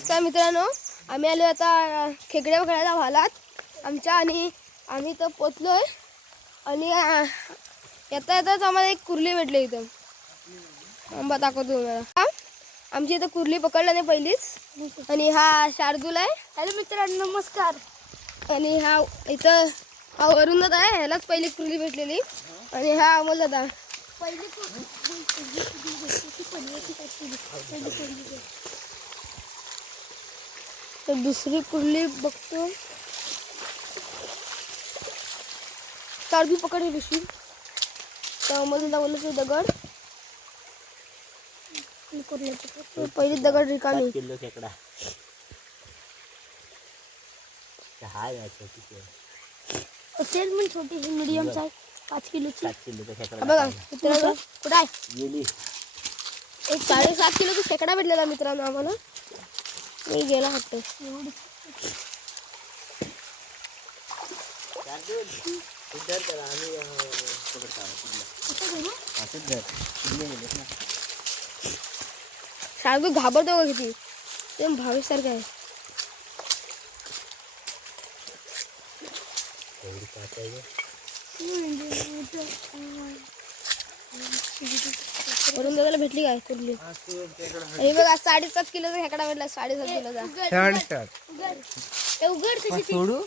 नमस्कार मित्रांनो, आम्ही आलो आता खेकडे पकडायला भालात आमच्या आणि आम्ही तर पोचलोय आणि येता येताच आम्हाला एक कुर्ली भेटली इथं. आंबा दाखवतो तुम्हाला. आमची इथं कुर्ली पकडला नाही पहिलीच. आणि हा शार्दूल आहे. हॅलो मित्रांनो नमस्कार. आणि हा इथं हा वरून दादा आहे, ह्यालाच पहिली कुर्ली भेटलेली. आणि हा अमोल दादा पहिली तर दुसरी कुर्ली बघतो. शार्दूल पकड हे पिशवी. तर अमोल दादा बोलत होते दगड. पहिली दगड रिकामी. किलो खेकडा असेल पण छोटी मीडियम साईज 5 किलोची. 7 किलोचा खेकडा बघा मित्रांनो कुठं आहे गेली. एक 7.5 किलोचा खेकडा भेटलेला मित्रांनो आम्हाला. मी गेला हट्ट शार्दूल घाबरतो का किती ते भावेश सारखं आहे. वरून दादाला भेटली काय कुर्ली. हे बघा 7.5 किलोचा खेकडा भेटला. 7.5 किलोचा सोडू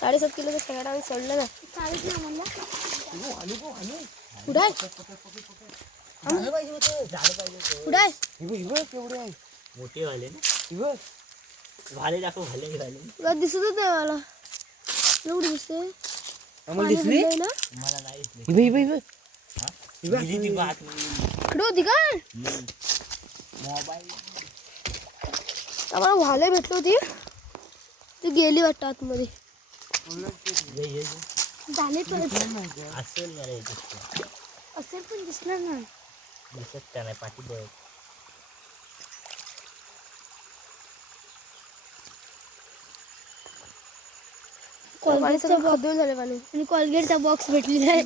7.5 किलोचा खेकडा आम्ही सोडलं ना. कुठं आहे कुठं आहे मोठे वाले ना. भाले दाखव. भाले दिसतच नाही मला. एवढी दिसते ना. मला नाही दिसले. इकडे होती काय मोबाईल आम्हाला भाले भेटली होती. ती गेली वाटतं आतमध्ये. झाले असेल मला असेल पण दिसणार नाही. दिसत का नाही पाठी बघ. खदून झाले पाणी आणि कोलगेटचा बॉक्स भेटलेला आहे.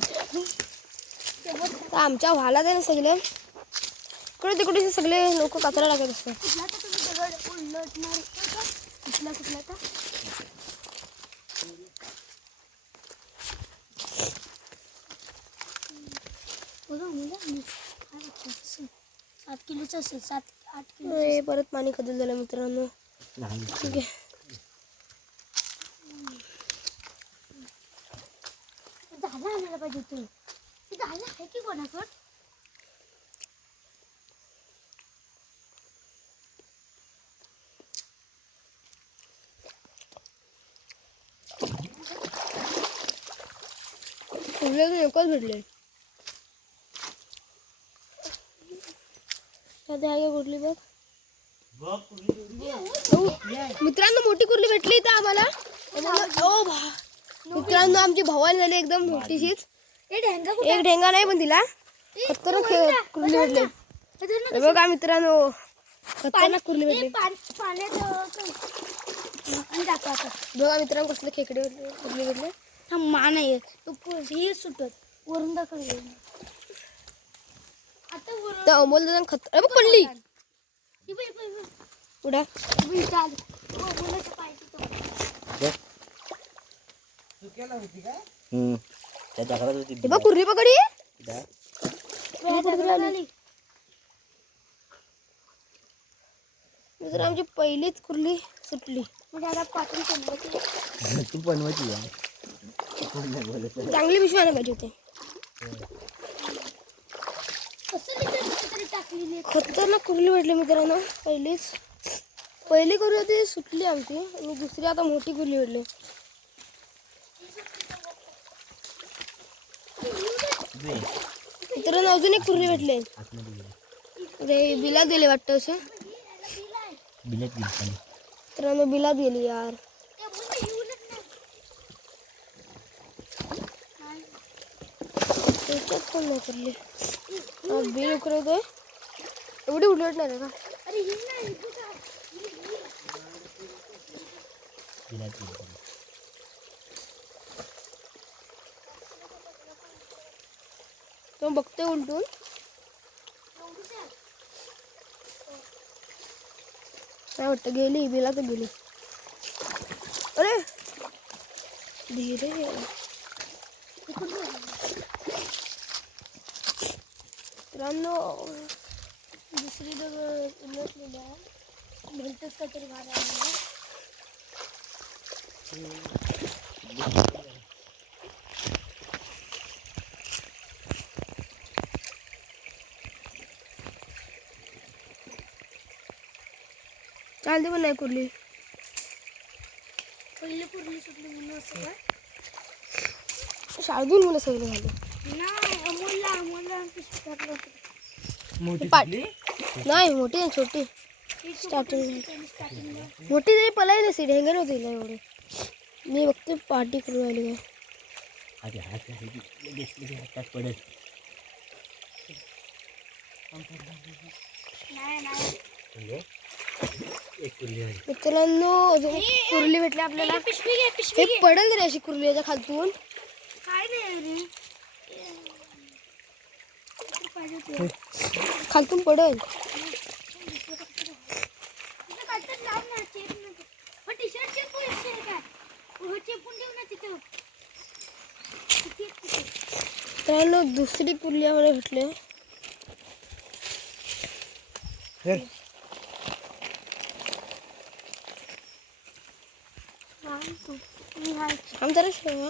तर आमच्या व्हालात आहे ना सगळे इकडे तिकडे सगळे लोक कचरा लागत असतात. सात किलोच असेल. 7-8 किलो. परत पाणी खदून झालं मित्रांनो. ठीक आहे झालं आणायला पाहिजे तू. झालं आहे की कोणाकडं. एकच भेटले. कुठली बघ मित्रांनो मोठी कुर्ली भेटली इथं आम्हाला. मित्रांनो आमची भवानी झाली एकदम मोठीशीच. एक ढेंगा नाही पण तिला खतरनाक कुर्ली भेटली. बघा मित्रांनो खतरनाक कुर्ली भेटली. बघा मित्रांनो कसले खेकडे कुर्ली भेटले. हा मान आहे हे सुटत वरून दाखवले. तर अमोल दादा खतर पडली पुढे. कुर्ली पकडी मित्र आमची पहिलीच कुर्ली सुटली. तू बनवायची चांगली पिशवी आणायला पाहिजे होते. खतरनाक कुर्ली भेटली मित्रांनो. पहिली कुर्ली होती सुटली आमची आणि दुसरी आता मोठी कुर्ली भेटली. मित्रांनो अजून एक कुर्ली भेटली. बिलात गेले वाटतं असे. मित्रांनो बिलात गेली यार. त्याच्यात पण नाही कुर्ली. बिल उकरवतोय एवढी उलटणार आहे का. तो बघतोय उलटून. नाही वाटतं गेली बिला तर गेली. अरे धीरे मित्रांनो दुसरी दगड उलटलेली आहे. भलतंच काहीतरी भाग आहे. चालते पण नाही कुर्ली. पहिली कुर्ली सुटली म्हणून असं काय शाळेतून मुलं सगळे झाले. नाही मोठी आहे छोटी. स्टार्टिंग मोठी तरी पलाई नसते ढेंगर होती एवढे. मी बघते पार्टी करून राहिली काय. हातात पडेल. मित्रांनो अजून एक कुर्ली भेटली आपल्याला. हे पडेल रे अशी कुर्ली याच्या खालतून. खालतून पडेल. मित्रांनो दुसरी कुर्ली आम्हाला भेटली. हम जरा शेवा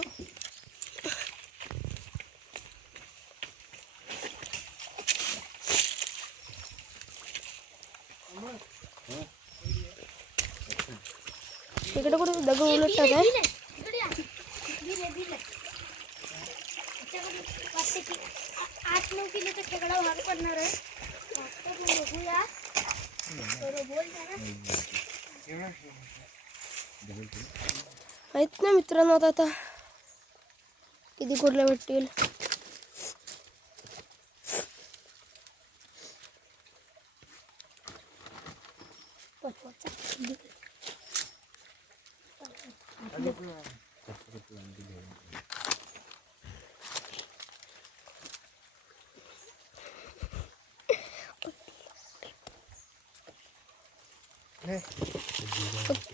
इकडे कुठे दगड उलटतात आहे. आठ 9 किलोचा खेकडा भाग पडणार आहे. माहित नाही मित्रांनो आता किती कुर्ल्या भेटतील.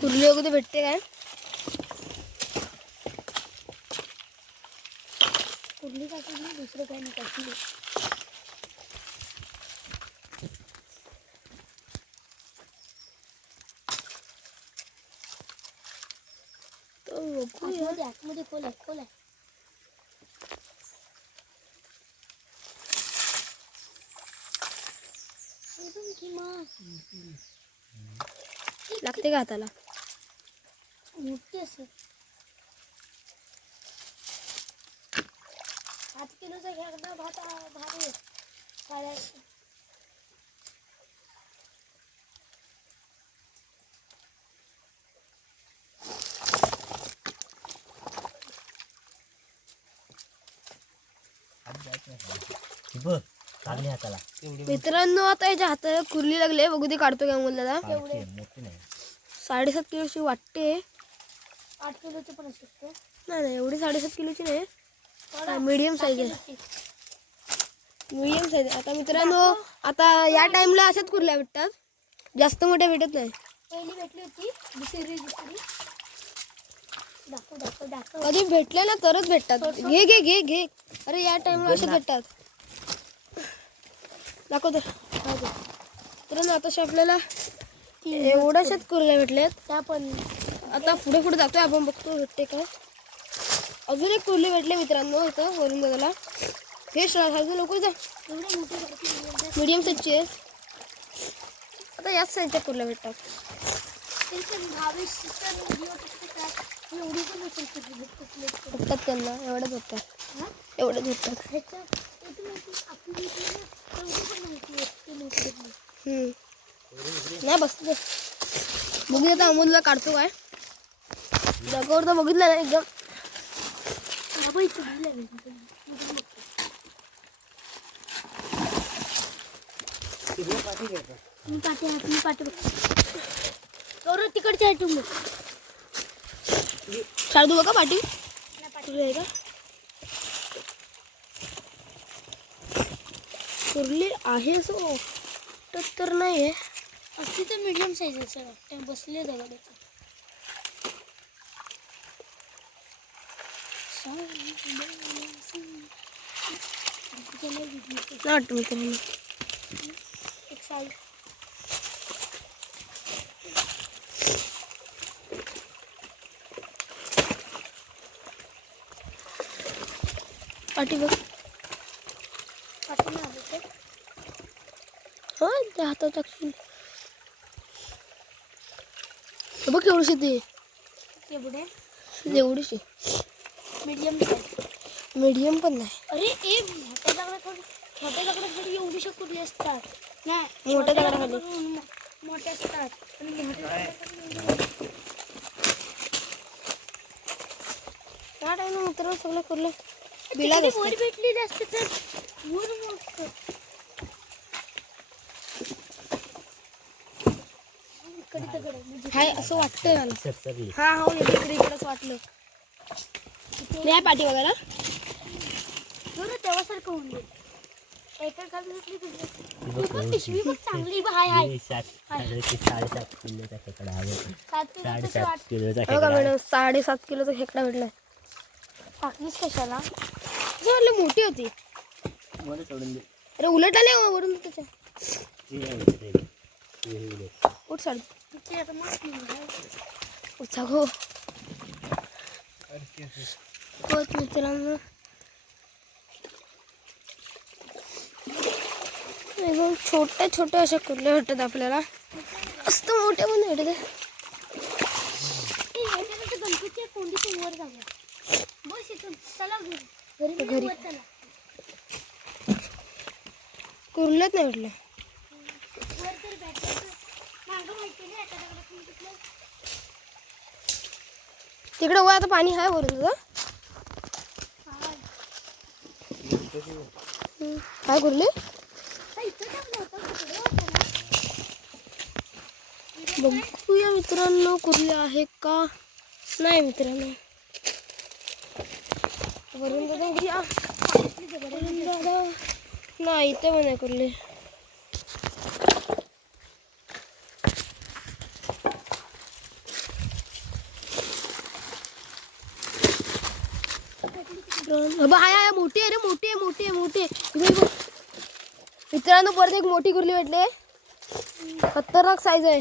कुर्ली वगैरे भेटते काय. कुर्ली काढली दुसरं काही नाही काढली. आतमध्ये खोल आहे. लागते का हाताला. मोठी असेल 8 किलोचा खेकडा भारी काढायचं. मित्रांनो आता याच्या हाताला कुर्ली लागले. बघू ते काढतो काय मुलाला. 7.5 किलोची वाटते. 8 किलोची पण असू शकते. नाही एवढी 7.5 किलोची नाही. मीडियम साईज आहे. Medium size. आता मित्रांनो आता या टाइमला अशाच कुर्ल्या भेटतात. जास्त मोठ्या भेटत नाही. पहिली भेटली होती दुसरी. कधी भेटले ना तरच भेटतात. घे घे घे घे. अरे या टाइमला असे भेटतात. दाखव तर. तर आता आपल्याला एवढ्याशाच कुर्ल्या भेटल्यात. त्या पण आता पुढे पुढे जातोय आपण बघतो भेटते काय. अजून एक कुर्ली भेटले मित्रांनो इथं वरून दादाला. हे साईज लवकर जा. मीडियम साईजची आहे. आता याच साईजच्या कुर्ल्या भेटतात. भेटतात त्यांना एवढ्याच भेटतात. एवढ्याच भेटतात. नाही बसते. बघू आता अमोलला काढतो काय. जागेवर तर बघितलं ना एकदम. तिकडच्या काढू बघा पाठी. आहे का कुर्ली आहे असं तर नाही आहे. अशी तर मीडियम साईज आहे बसले दगड वाटतं मित्रांनो. एक साईड पाठी बघ. पाठवून आलं ते हा ते हातात टाकशील. बघ एवढीशी ती एवढे एवढीशी मीडियम साईज. मीडियम पण नाही. अरे ए छोट्या दगडाखाली एवढीशा कुर्ली असतात. नाही मोठ्या दगडाखाली मोठ्या असतात आणि मोठ्या त्या टाइम मित्रांनो सगळं कुर्ले बिलात वर असतात. भेटलेले असते तर वर मग इकडे दगड आहे, म्हणजे हाय असं वाटतंय मला. सरसरली. हा हो इकडेच वाटलं. नाही पाठी बघायला बरं तेव्हासारखं होऊन गेलं. एका खाली घेतली तुझी ती बघ पण पिशवी बघ चांगली हाय हाय ही 7.5 किलोचा खेकडा आहे. 7 किलोची 7.5 वाट किलोचा हो का खेकडा आहे. मॅडम 7.5 किलोचा खेकडा भेटलाय. टाकलीस कशाला? वाटलं मोठी होती. मला सोडून दे. अरे उलट आले वरून त्याच्या. ती नाही उलट आहे. ती ही उलट. उठ साड ते आता मस्त निघालं. उठा गो. हो मित्रांनो एकदम छोट्या छोट्या अशा कुर्ल्या भेटतात आपल्याला. मस्त मोठ्या पण भेटत. याच्यानंतर गणपतीच्या कोंडीच्या वर जाऊया. बस इथून चला घरी घरी. वर चला. कुर्ल्यात नाही भेटल्या. वर तर बॅटरी मागं माहिती नाही आता दगडातून कुठलं. तिकडे वर आता पाणी आहे वरून तुझं. काय कुर्ली इथं टाकलं होतं तिकडे होतं ना. बघूया मित्रांनो कुर्ली आहे का नाही मित्रांनो. वरून दादा घ्या. वरून दादा नाही इथे पण नाही कुर्ली. हाय मोठी आहे रे मोठी आहे मोठी आहे मोठी आहे. मित्रांनो परत एक मोठी कुर्ली भेटली. खतरनाक साईज आहे.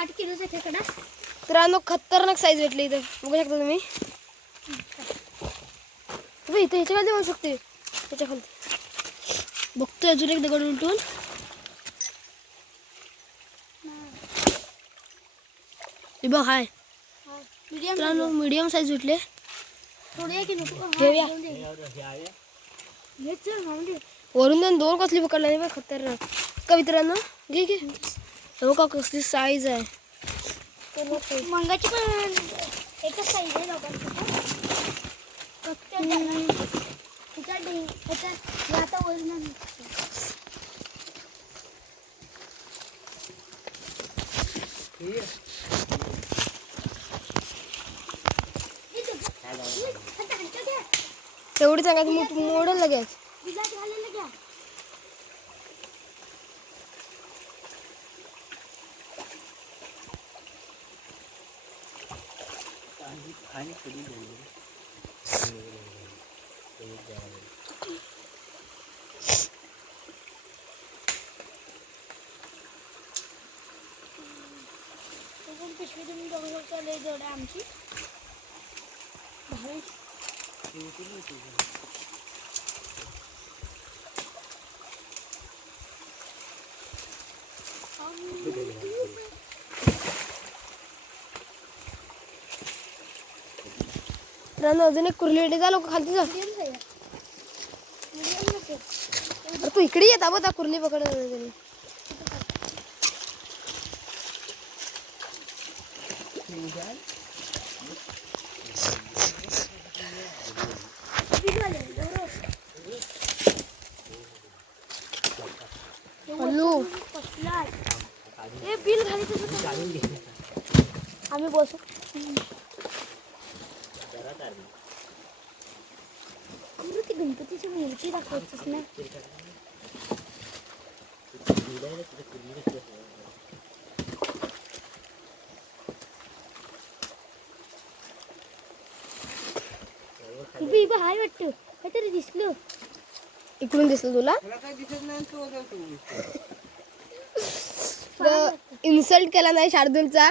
8 किलोचा खेकडा. मित्रांनो खतरनाक साईज भेटली इथं बघू शकता तुम्ही. इथे ह्याच्या खाली बघू शकते. ह्याच्या खाली बघतोय अजून एक दगड उलटून. हे बघ हाय मित्रांनो मीडियम साईज भेटले. थोडे की नको घेऊया. हे चल माऊली. वरून दोन कसली पकडला नाही बघ खतरनाक का मित्रांनो. घे घे हो का कसली साईज आहे. मंगाची पण एकच साईज आहे दोघांची पण. फक्त आता वरून तेवढी सांगायचं मोडल लगेच. बिलात घालायला घ्या. आणि थोडी द्यायला. पिशवी तुम्ही बघू शकता लय जड आहे आमची. अजून एक कुर्ली भेटली. जा लोक खालती जा. अरे तू इकडे येत बघ त्या कुर्ली पकड. हल्लू हे बिल घालायचं आम्ही बसू. ती गणपतीची मूर्ती दाखवायचीच ना. बघ हाय वाटतं काहीतरी दिसलं. इकडून दिसलं तुला? इन्सल्ट केला नाही शार्दूलचा.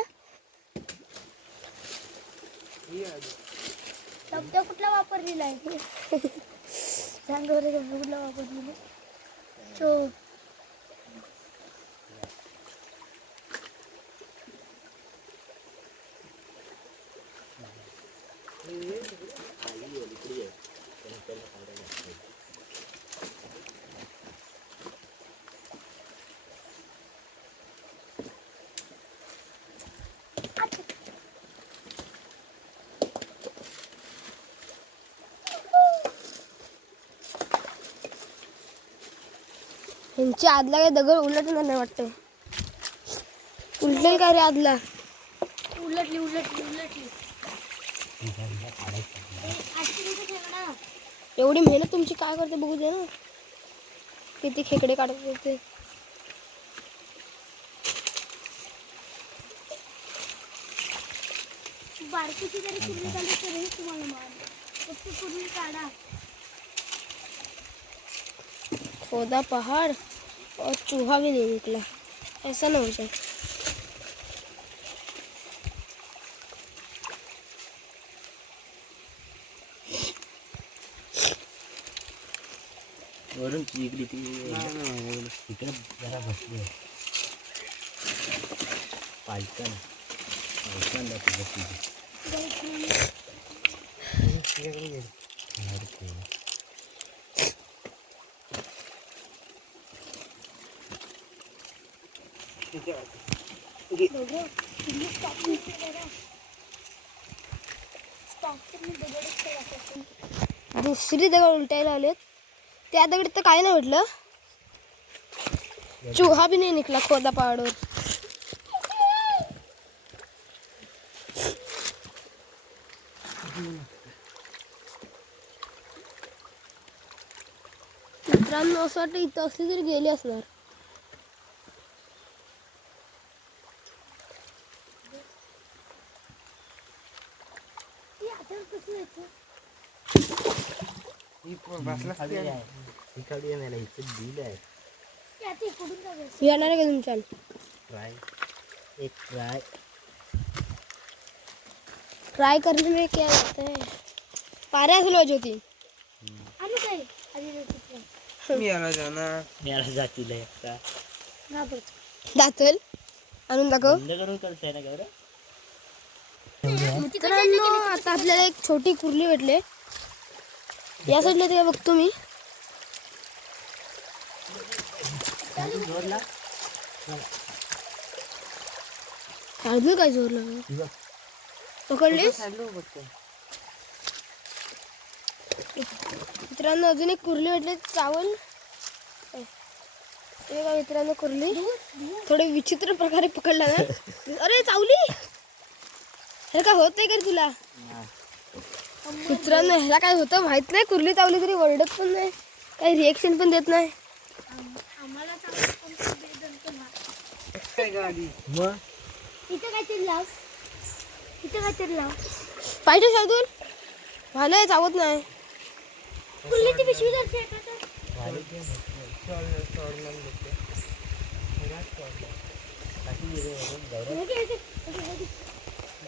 शब्द कुठला वापरलेला आहे? सांग बरं शब्द कुठला वापरलेला? तो ह्यांच्या आदला काय दगड उलटणार नाही वाटतं. उलटेल काय रे आदला? उलटली उलटली उलटली. एवढी मेहनत तुमची काय करते बघू दे ना. किती खेकडे काढत होते. बारकीची जरी कुर्ली काढली तरी तुम्हाला मान. फक्त कुर्ली काढा. खोदा पहाड़ और चूहा भी नहीं निकला. ऐसा ना हो जाए. वरून इकडे इकडे जरा बसली पालकन दुसरी दगड उलटायला आलेत. त्या दगडी तर काय नाही भेटलं. चूहा भी नहीं निकला खोदा पहाड़वर. मित्रांनो असं वाटतं इथं असली तरी गेली असणार. येणार आहे का तुमच्या? ट्राई करने में क्या होता है? पाऱ्या असेल वाजव होती. आणि काय याला जातील एकटा दातल आणून दाखव. बंद करून करताय ना काय. मित्रांनो आता आपल्याला एक छोटी कुर्ली भेटले. या साईडला ते बघतो मी. शार्दूल काय जोर लागला. पकडलीस? मित्रांनो अजून एक कुर्ली भेटले. चावल हे का मित्रांनो कुर्ली थोडे विचित्र प्रकारे पकडला ना. अरे चावली. हे काय होत नाही का तुला? मित्रांनो ह्याला काय होतं माहित नाही. कुर्ली चावली तरी ओरडत पण नाही, काही रिएक्शन पण देत नाही. आम्हाला मग इथं काहीतरी लाव. इथं काहीतरी लाव. पाहिजे शार्दूल झालंय चावत नाही. कुर्लीची पिशवी दर्शी आहे का?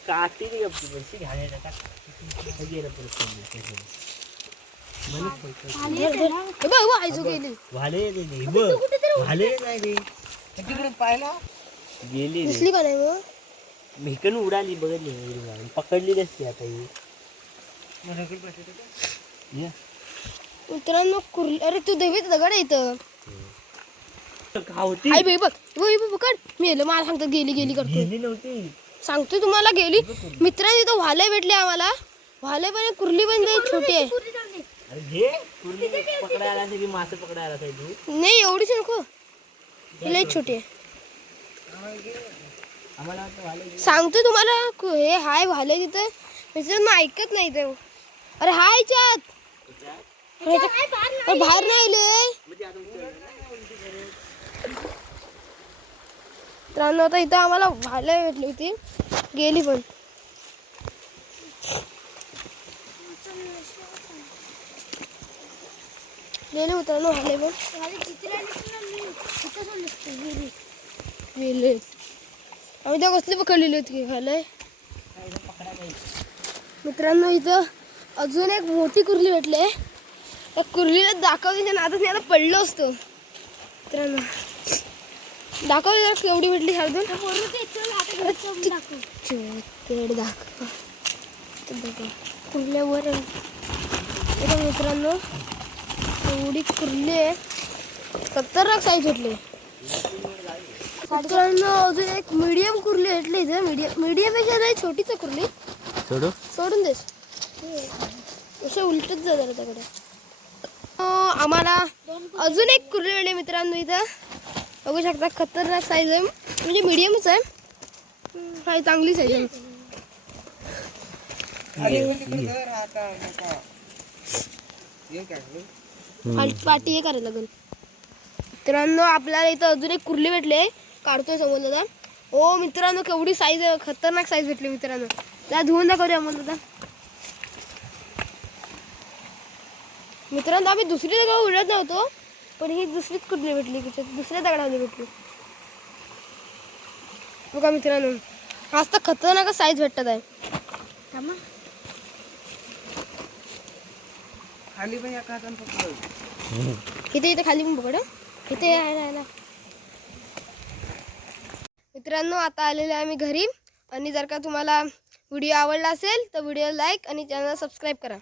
काठी पैसे घ्यायला आयजो गेली. गेली दिसली का नाही मग? मिकन उडाली बघितली पकडली असते आता ही. मित्रांनो कुर्ली अरे तू देवीत दगड आहे इथं. होती आई बाई बघ पकड. मी येलो मला सांगतो गेली गेली करतो. गेली नव्हती सांगतोय तुम्हाला गेली. मित्रांनो इथं वाले भेटले आम्हाला. वाले पण कुर्ली पण लई छोटी आहे. अरे घे कुर्ली पकडायला की मासे पकडायला पाहिजे. नाही एवढीच नको लई छोटी आहे. आम्हाला वाटतं वाले सांगतोय तुम्हाला हे हाय वाले तिथं. मित्रांनो ऐकत नाही ते. अरे हाय ह्याच्यात. अरे बाहेर नाही आले. मित्रांनो आता इथं आम्हाला वाले भेटली होती गेली पण. गेले मित्रांनो आले पण गेले आम्ही त्या कसली पकडलेली होती की खायला. मित्रांनो इथं अजून एक मोठी कुर्ली भेटली. त्या कुर्लीला दाखवलीच्या नादात मी आता पडलो असतो. मित्रांनो दाखवली जरा केवढी भेटली शार्दूल. दाखव कुर्ल्यावर मित्रांनो एवढी कुर्ली आहे. 70 साईज भेटली मित्रांनो. अजून एक मीडियम कुर्ली भेटली इथे. मीडियम पेक्षा नाही छोटीच कुर्ली. सोडून देस असं उलटच जातं त्याकडे. आम्हाला अजून एक कुर्ली भेटली मित्रांनो इथं. बघू शकता खतरनाक साईज आहे. म्हणजे मीडियमच आहे. काय चांगली साईज आहे. पाठी हे करायला लागेल. मित्रांनो आपल्याला इथं अजून एक कुर्ली भेटली आहे. काढतोय समोर दादा. हो मित्रांनो केवढी साईज आहे. खतरनाक साईज भेटली मित्रांनो. त्या धुवून दाखवते अमोल दादा. मित्रांनो आम्ही दुसरी दगड उडत नव्हतो पण ही दुसरीच कुर्ली भेटली. दुसऱ्या दगडामध्ये भेटली बघा मित्रांनो. आज तर खतरनाक साईज भेटत आहे. खाली पण एका हाताने पकड. इथे खाली पण पकड. इथे यायला मित्रांनो आता आलेले आहे आम्ही घरी. आणि जर का तुम्हाला व्हिडिओ आवडला असेल तर व्हिडिओ लाईक आणि चॅनल सबस्क्राईब करा.